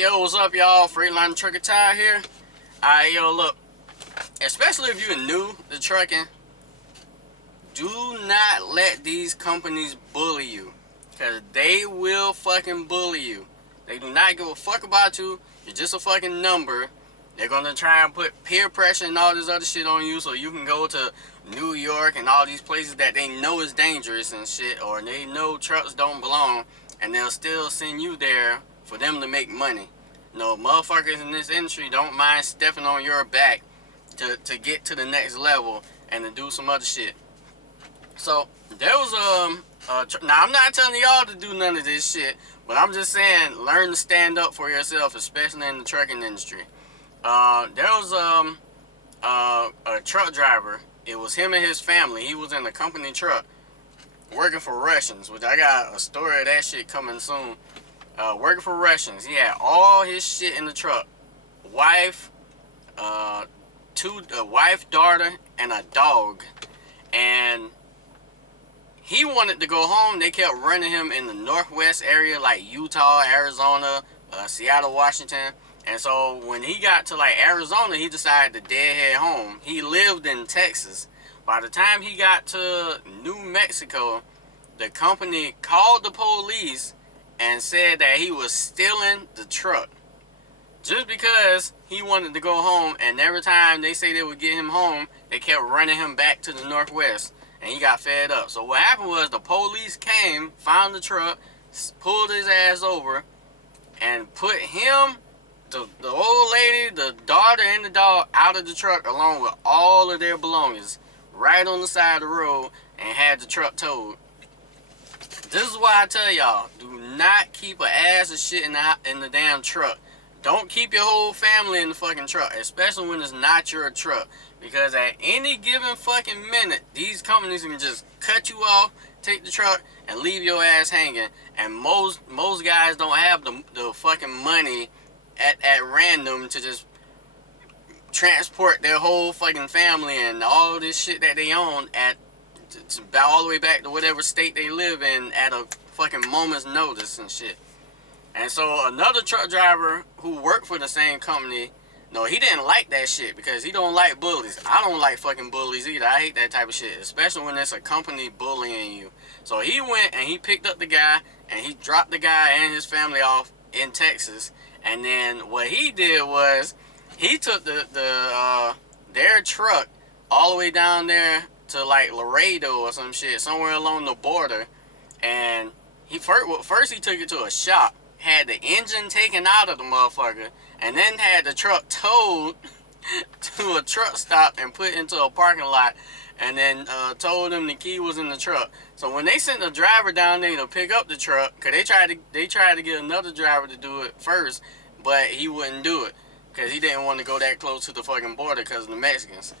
Yo, what's up, y'all? Freightliner Trucker Ty here. Alright, yo, look. Especially if you're new to trucking, do not let these companies bully you. Because they will fucking bully you. They do not give a fuck about you. You're just a fucking number. They're gonna try and put peer pressure and all this other shit on you so you can go to New York and all these places that they know is dangerous and shit, or they know trucks don't belong, and they'll still send you there for them to make money. No, motherfuckers in this industry don't mind stepping on your back to get to the next level and to do some other shit. So there was now I'm not telling y'all to do none of this shit, but I'm just saying learn to stand up for yourself, especially in the trucking industry. There was a truck driver. It was him and his family. He was in a company truck working for Russians, which I got a story of that shit coming soon. Working for Russians. He had all his shit in the truck. Wife, wife, daughter, and a dog. And he wanted to go home. They kept running him in the northwest area, like Utah, Arizona, Seattle, Washington. And so when he got to like Arizona, he decided to deadhead home. He lived in Texas. By the time he got to New Mexico, the company called the police and said that he was stealing the truck. Just because he wanted to go home, and every time they say they would get him home, they kept running him back to the northwest, and he got fed up. So what happened was the police came, found the truck, pulled his ass over, and put him, the old lady, the daughter, and the dog out of the truck along with all of their belongings right on the side of the road, and had the truck towed. This is why I tell y'all, do not keep an ass of shit in the damn truck. Don't keep your whole family in the fucking truck, especially when it's not your truck. Because at any given fucking minute, these companies can just cut you off, take the truck, and leave your ass hanging. And most guys don't have the fucking money at random to just transport their whole fucking family and all this shit that they own all the way back to whatever state they live in at a fucking moment's notice and shit. And so another truck driver who worked for the same company, no, he didn't like that shit because he don't like bullies. I don't like fucking bullies either. I hate that type of shit, especially when it's a company bullying you. So he went and he picked up the guy and he dropped the guy and his family off in Texas. And then what he did was he took their truck all the way down there to like Laredo or some shit, somewhere along the border. And first he took it to a shop, had the engine taken out of the motherfucker, and then had the truck towed to a truck stop and put into a parking lot, and then told him the key was in the truck. So when they sent the driver down there to pick up the truck, because they tried to get another driver to do it first, but he wouldn't do it because he didn't want to go that close to the fucking border because of the Mexicans.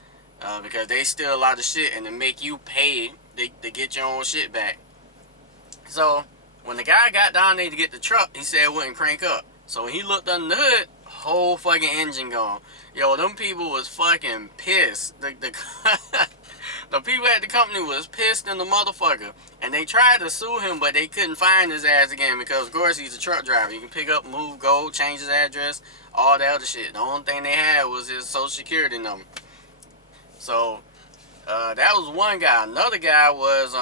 Because they steal a lot of shit and they make you pay to get your own shit back. So when the guy got down there to get the truck, he said it wouldn't crank up. So when he looked under the hood, whole fucking engine gone. Yo, them people was fucking pissed. The people at the company was pissed in the motherfucker. And they tried to sue him, but they couldn't find his ass again because, of course, he's a truck driver. You can pick up, move, go, change his address, all that other shit. The only thing they had was his social security number. So that was one guy. Another guy was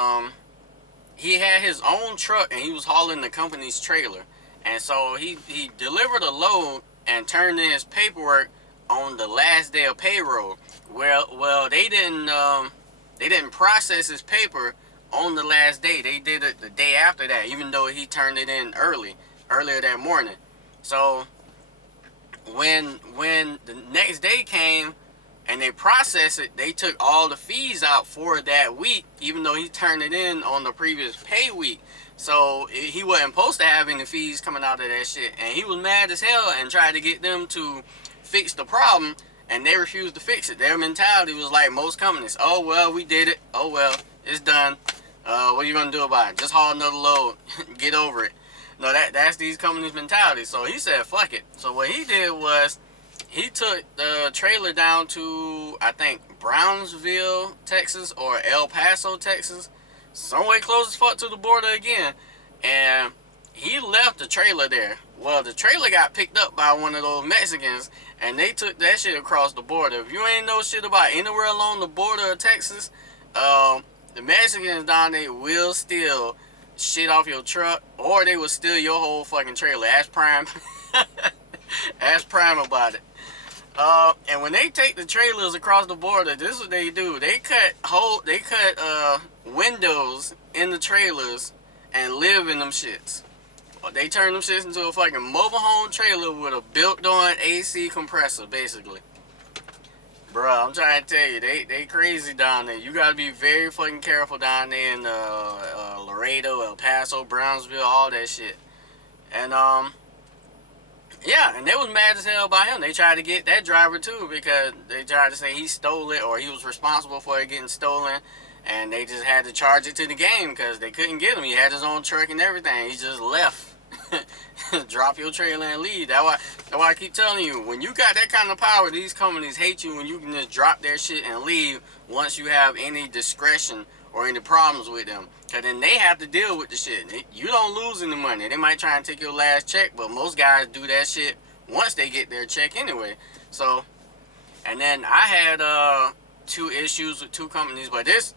he had his own truck and he was hauling the company's trailer. And so he delivered a load and turned in his paperwork on the last day of payroll. Well, they didn't process his paper on the last day. They did it the day after that, even though he turned it in earlier that morning. So when the next day came and they processed it, they took all the fees out for that week, even though he turned it in on the previous pay week. So he wasn't supposed to have any fees coming out of that shit. And he was mad as hell and tried to get them to fix the problem, and they refused to fix it. Their mentality was like most companies. Oh, well, we did it. Oh, well, it's done. What are you going to do about it? Just haul another load. Get over it. No, that's these companies' mentality. So he said, fuck it. So what he did was, he took the trailer down to, I think, Brownsville, Texas, or El Paso, Texas. Somewhere close as fuck to the border again. And he left the trailer there Well, the trailer got picked up by one of those Mexicans, and they took that shit across the border. If you ain't know shit about anywhere along the border of Texas, the Mexicans down there will steal shit off your truck, or they will steal your whole fucking trailer. Ask Prime. Ask Prime about it. And when they take the trailers across the border, this is what they do. They cut windows in the trailers and live in them shits. They turn them shits into a fucking mobile home trailer with a built-on AC compressor, basically. Bruh, I'm trying to tell you, they crazy down there. You gotta be very fucking careful down there in Laredo, El Paso, Brownsville, all that shit. And yeah, and they was mad as hell by him. They tried to get that driver too because they tried to say he stole it or he was responsible for it getting stolen. And they just had to charge it to the game because they couldn't get him. He had his own truck and everything. He just left. Drop your trailer and leave. That's why I keep telling you, when you got that kind of power, these companies hate you when you can just drop their shit and leave once you have any discretion or any problems with them. Because then they have to deal with the shit. You don't lose any money. They might try and take your last check, but most guys do that shit once they get their check anyway. So, and then I had two issues with two companies, but this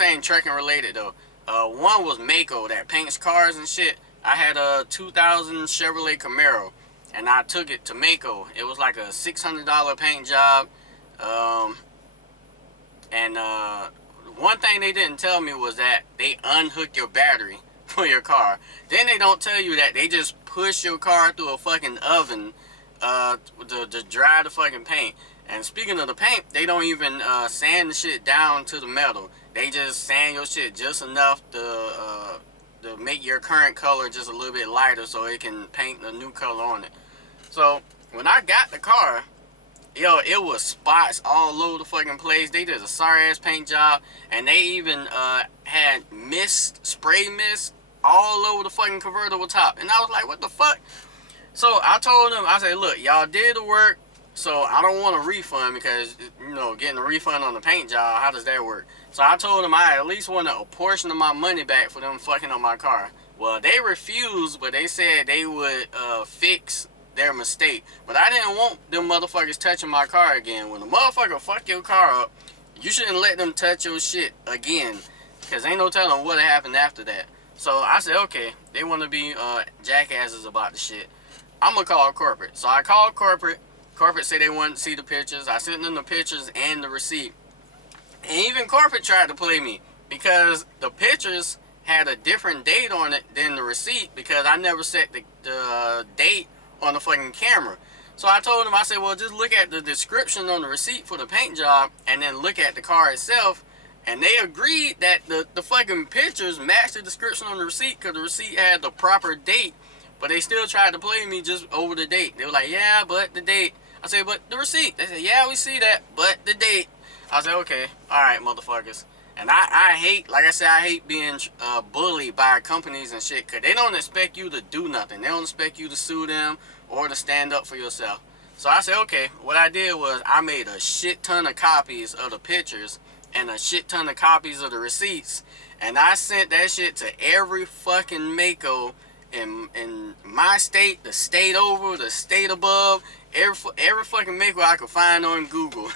ain't trucking related though. One was Mako that paints cars and shit. I had a 2000 Chevrolet Camaro, and I took it to Mako. It was like a $600 paint job. And one thing they didn't tell me was that they unhook your battery for your car. Then they don't tell you that they just push your car through a fucking oven to dry the fucking paint. And speaking of the paint, they don't even sand the shit down to the metal. They just sand your shit just enough to make your current color just a little bit lighter so it can paint a new color on it. So when I got the car, yo, it was spots all over the fucking place. They did a sorry ass paint job, and they even had spray mist all over the fucking convertible top. And I was like, what the fuck? So I told them, I said, look, y'all did the work, so I don't want a refund because, you know, getting a refund on the paint job, how does that work? So I told them I at least wanted a portion of my money back for them fucking on my car. Well, they refused, but they said they would fix their mistake. But I didn't want them motherfuckers touching my car again. When a motherfucker fuck your car up, you shouldn't let them touch your shit again, because ain't no telling what happened after that. So I said, okay, they want to be jackasses about the shit. I'm going to call corporate. So I called corporate. Corporate said they wanted to see the pictures. I sent them the pictures and the receipt. And even corporate tried to play me because the pictures had a different date on it than the receipt because I never set the date on the fucking camera. So I told them, I said, well, just look at the description on the receipt for the paint job and then look at the car itself. And they agreed that the fucking pictures matched the description on the receipt because the receipt had the proper date. But they still tried to play me just over the date. They were like, yeah, but the date. I said, but the receipt. They said, yeah, we see that, but the date. I said, okay, all right, motherfuckers. And I hate, like I said, I hate being bullied by companies and shit, because they don't expect you to do nothing. They don't expect you to sue them or to stand up for yourself. So I said, okay, what I did was I made a shit ton of copies of the pictures and a shit ton of copies of the receipts. And I sent that shit to every fucking Mako in my state, the state over, the state above, every fucking Mako I could find on Google.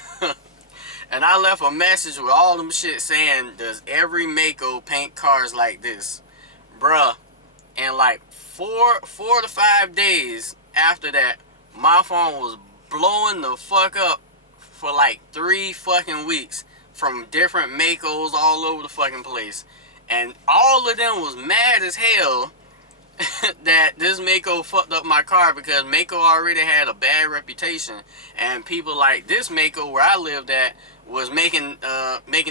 And I left a message with all them shit saying, does every Mako paint cars like this? Bruh, in like four to 5 days after that, my phone was blowing the fuck up for like 3 fucking weeks from different Makos all over the fucking place. And all of them was mad as hell that this Mako fucked up my car because Mako already had a bad reputation, and people like this Mako where I lived at was making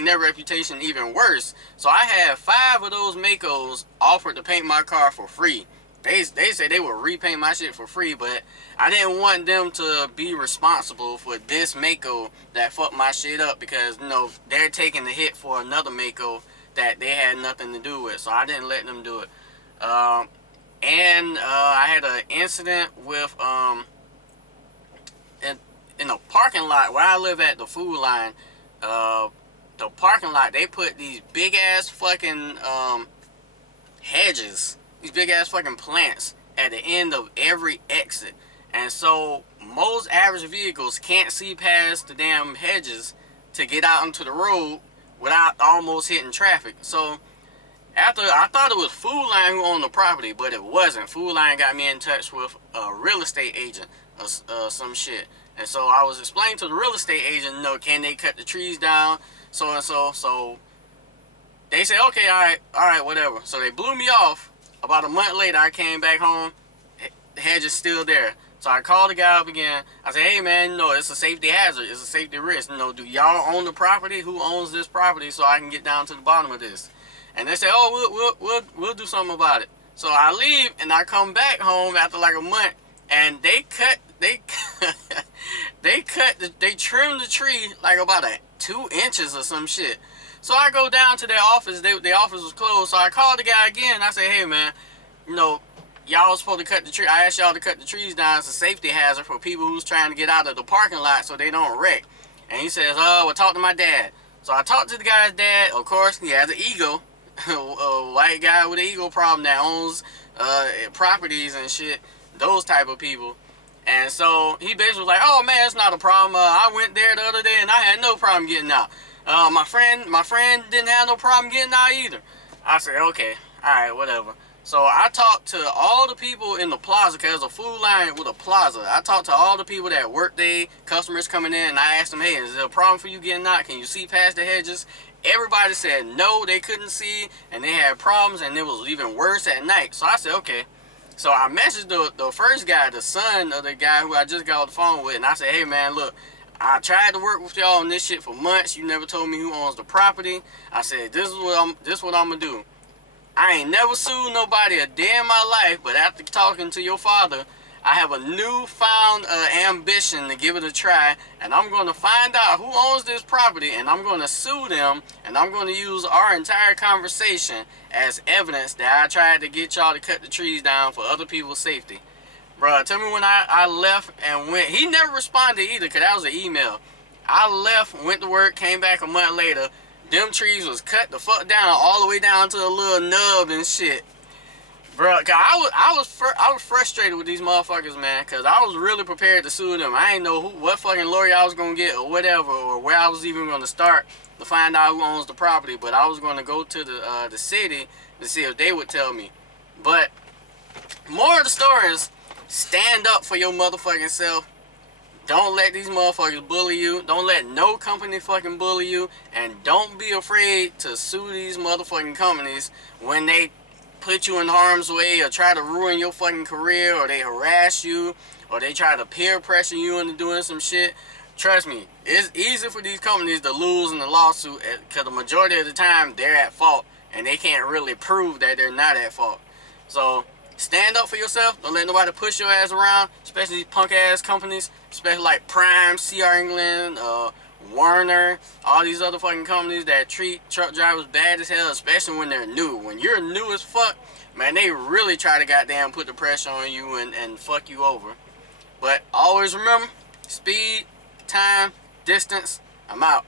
their reputation even worse. So I had 5 of those Makos offered to paint my car for free. They said they would repaint my shit for free, but I didn't want them to be responsible for this Mako that fucked my shit up because, you know, they're taking the hit for another Mako that they had nothing to do with. So I didn't let them do it. And I had an incident with in a parking lot where I live at the Food Line. The parking lot, they put these big ass fucking hedges, these big ass fucking plants at the end of every exit. And so most average vehicles can't see past the damn hedges to get out onto the road without almost hitting traffic. So after, I thought it was Food Line who owned the property, but it wasn't. Food Line got me in touch with a real estate agent or some shit. And so I was explaining to the real estate agent, can they cut the trees down, so and so. So they said, okay, all right, whatever. So they blew me off. About a month later, I came back home. The hedge is still there. So I called the guy up again. I said, hey man, it's a safety hazard. It's a safety risk. Do y'all own the property? Who owns this property so I can get down to the bottom of this? And they say, oh, we'll do something about it. So I leave and I come back home after like a month, and they trimmed the tree like about 2 inches or some shit. So I go down to their office. Their office was closed. So I called the guy again. I say, hey man, y'all was supposed to cut the tree. I asked y'all to cut the trees down. It's a safety hazard for people who's trying to get out of the parking lot so they don't wreck. And he says, well, talk to my dad. So I talked to the guy's dad. Of course, he has an ego. A white guy with an ego problem that owns properties and shit. Those type of people. And so he basically was like, oh man, it's not a problem. I went there the other day and I had no problem getting out. My friend didn't have no problem getting out either. I said, okay, alright, whatever. So I talked to all the people in the plaza, because there's a Food Line with a plaza. I talked to all the people that work there, customers coming in, and I asked them, hey, is there a problem for you getting out? Can you see past the hedges? Everybody said no, they couldn't see, and they had problems, and it was even worse at night. So I said, okay. So I messaged the first guy, the son of the guy who I just got off the phone with, and I said, hey man, look, I tried to work with y'all on this shit for months. You never told me who owns the property. I said, this is what I'm gonna do. I ain't never sued nobody a day in my life, but after talking to your father, I have a newfound ambition to give it a try, and I'm going to find out who owns this property, and I'm going to sue them, and I'm going to use our entire conversation as evidence that I tried to get y'all to cut the trees down for other people's safety. Bruh, tell me when I left and went. He never responded either, because that was an email. I left, went to work, came back a month later. Them trees was cut the fuck down, all the way down to a little nub and shit. Bro, cause I was frustrated with these motherfuckers, man, cause I was really prepared to sue them. I didn't know what fucking lawyer I was gonna get or whatever, or where I was even gonna start to find out who owns the property. But I was gonna go to the city to see if they would tell me. But more of the story is, stand up for your motherfucking self. Don't let these motherfuckers bully you. Don't let no company fucking bully you, and don't be afraid to sue these motherfucking companies when they put you in harm's way or try to ruin your fucking career, or they harass you, or they try to peer pressure you into doing some shit. Trust me, it's easy for these companies to lose in the lawsuit, because the majority of the time they're at fault and they can't really prove that they're not at fault. So stand up for yourself. Don't let nobody push your ass around, especially these punk ass companies, especially like Prime, CR England, Warner, all these other fucking companies that treat truck drivers bad as hell, especially when they're new. When you're new as fuck, man, they really try to goddamn put the pressure on you and fuck you over. But always remember, speed, time, distance. I'm out.